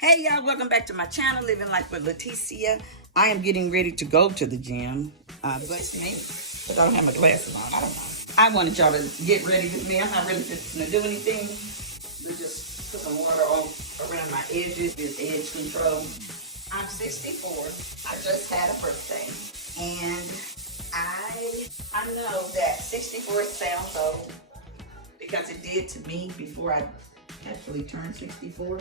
Hey y'all, welcome back to my channel, Living Life with Leticia. I am getting ready to go to the gym, but me, because I don't have my glasses on. I don't know. I wanted y'all to get ready with me. I'm not really fixing to do anything, but just put some water on around my edges, this edge control. I'm 64. I just had a birthday, and I know that 64 sounds old because it did to me before I actually turned 64.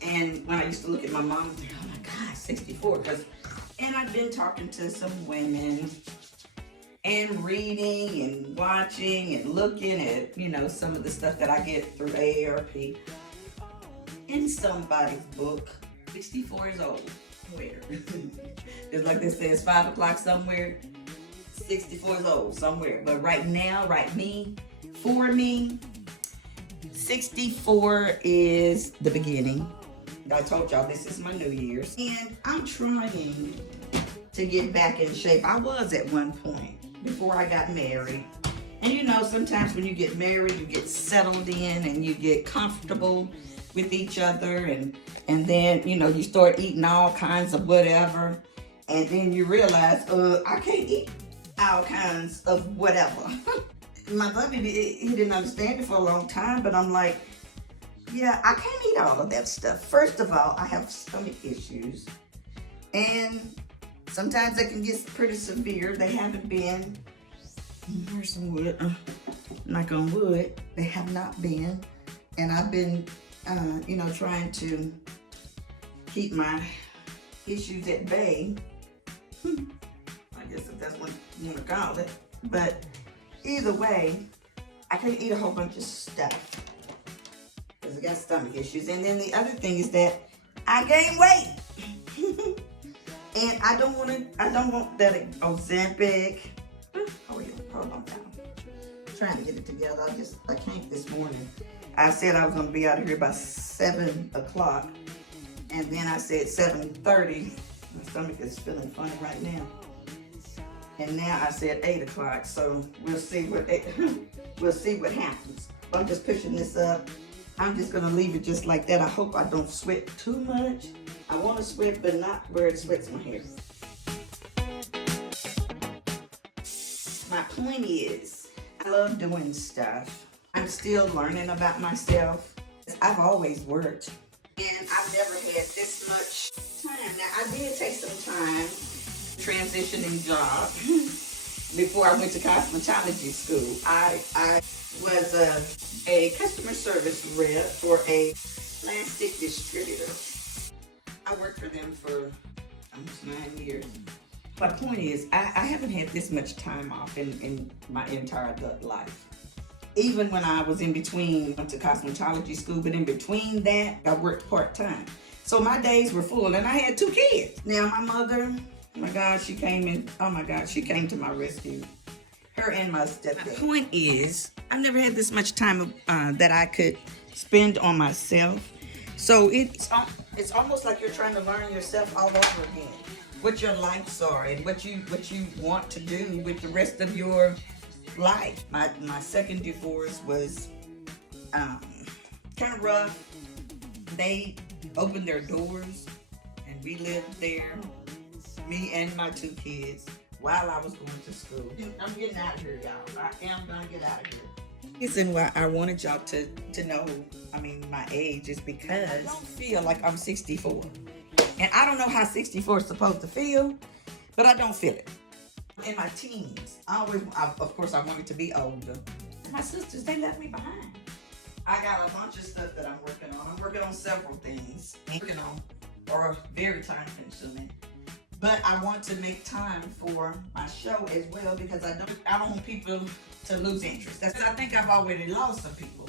And when I used to look at my mom, I think, oh my God, 64. And I've been talking to some women and reading and watching and looking at, some of the stuff that I get through AARP. In somebody's book, 64 is old. Where? It's like this says 5 o'clock somewhere, 64 is old somewhere. But right now, for me, 64 is the beginning. I told y'all this is my New Year's. And I'm trying to get back in shape. I was at one point before I got married. And sometimes when you get married, you get settled in and you get comfortable with each other. And then, you start eating all kinds of whatever. And then you realize, I can't eat all kinds of whatever. My husband, he didn't understand it for a long time, but I'm like, yeah, I can't eat all of that stuff. First of all, I have stomach issues. And sometimes they can get pretty severe. They haven't been, here's some wood, knock on wood, they have not been. And I've been, trying to keep my issues at bay. I guess if that's what you want to call it. But either way, I can't eat a whole bunch of stuff because I got stomach issues. And then the other thing is that I gain weight. And I don't want that Ozempic. Hold on now. I'm trying to get it together. I can't this morning. I said I was going to be out of here by 7 o'clock. And then I said 7:30. My stomach is feeling funny right now. And now I said 8 o'clock. So we'll see what happens. I'm just pushing this up. I'm just going to leave it just like that. I hope I don't sweat too much. I want to sweat, but not where it sweats my hair. My point is, I love doing stuff. I'm still learning about myself. I've always worked, and I've never had this much time. Now, I did take some time transitioning job before I went to cosmetology school. I was a customer service rep for a plastic distributor. I worked for them for almost 9 years. My point is, I haven't had this much time off in my entire adult life. Even when I was in between, went to cosmetology school, but in between that, I worked part-time. So my days were full, and I had 2 kids. Now my mother, oh my God, she came to my rescue. Her and my stepdad. My point is, I've never had this much time that I could spend on myself. So it's almost like you're trying to learn yourself all over again. What your likes are and what you want to do with the rest of your life. My second divorce was kind of rough. They opened their doors and we lived there, me and my 2 kids, while I was going to school. I'm getting out of here, y'all. I am gonna get out of here. The reason why I wanted y'all to know, my age is because I don't feel like I'm 64. And I don't know how 64 is supposed to feel, but I don't feel it. In my teens, of course, I wanted to be older. My sisters, they left me behind. I got a bunch of stuff that I'm working on. I'm working on several things. Are very time consuming. But I want to make time for my show as well because I don't want people to lose interest. I think I've already lost some people,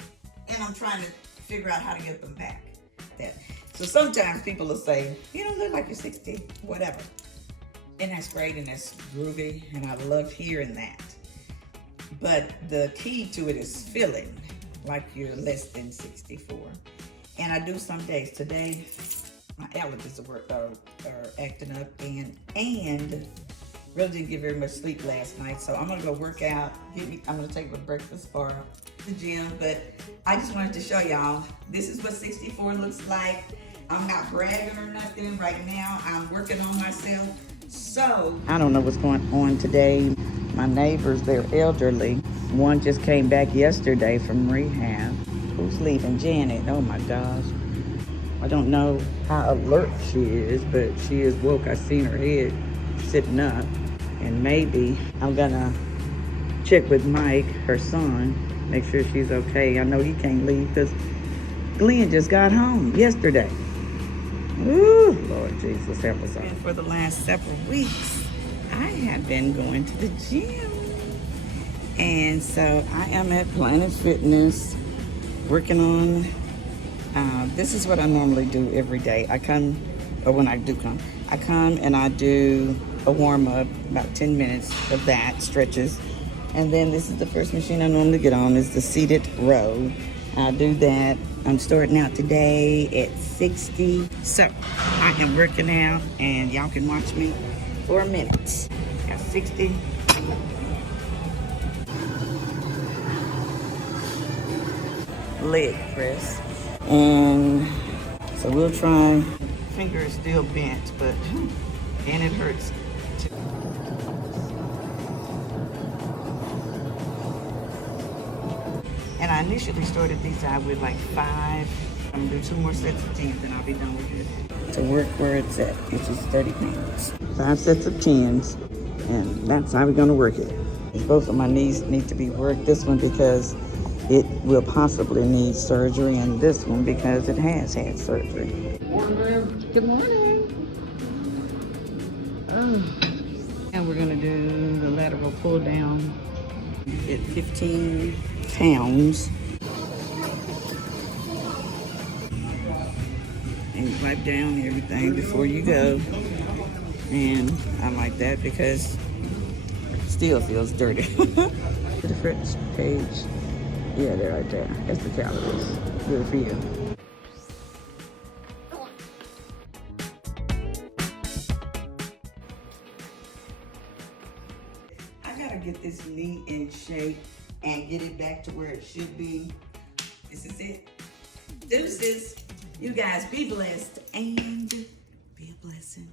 and I'm trying to figure out how to get them back. So sometimes people will say, you don't look like you're 60, whatever. And that's great and that's groovy, and I love hearing that. But the key to it is feeling like you're less than 64. And I do some days. Today, my allergies are acting up, and really didn't get very much sleep last night. So I'm gonna go work out. I'm gonna take my breakfast bar. the gym, but I just wanted to show y'all. This is what 64 looks like. I'm not bragging or nothing right now. I'm working on myself. So, I don't know what's going on today. My neighbors, they're elderly. One just came back yesterday from rehab. Who's leaving? Janet. Oh my gosh. I don't know how alert she is, but she is woke. I seen her head sitting up. And maybe I'm gonna check with Mike, her son, make sure she's okay. I know he can't leave because Glenn just got home yesterday. Ooh, Lord Jesus, help us out. And for the last several weeks, I have been going to the gym. And so I am at Planet Fitness working on, this is what I normally do every day. I come, or when I do come, I come and I do a warm up, about 10 minutes of that, stretches. And then this is the first machine I normally get on, is the seated row. I'll do that. I'm starting out today at 60. So I am working out and y'all can watch me for a minute. Got 60. Leg press. And so we'll try. Finger is still bent, but, and it hurts too. And I initially started these out with like 5. I'm gonna do 2 more sets of 10s and I'll be done with it. To work where it's at, which is 30 pounds. 5 sets of 10s, and that's how we're gonna work it. Both of my knees need to be worked. This one because it will possibly need surgery, and this one because it has had surgery. Good morning. And we're gonna do the lateral pull down at 15 pounds. And you wipe down everything before you go. And I like that because it still feels dirty. The French page. Yeah, they're right there. That's the calories. Good for you. I gotta get this knee in shape and get it back to where it should be. This is it. Deuces. You guys be blessed and be a blessing.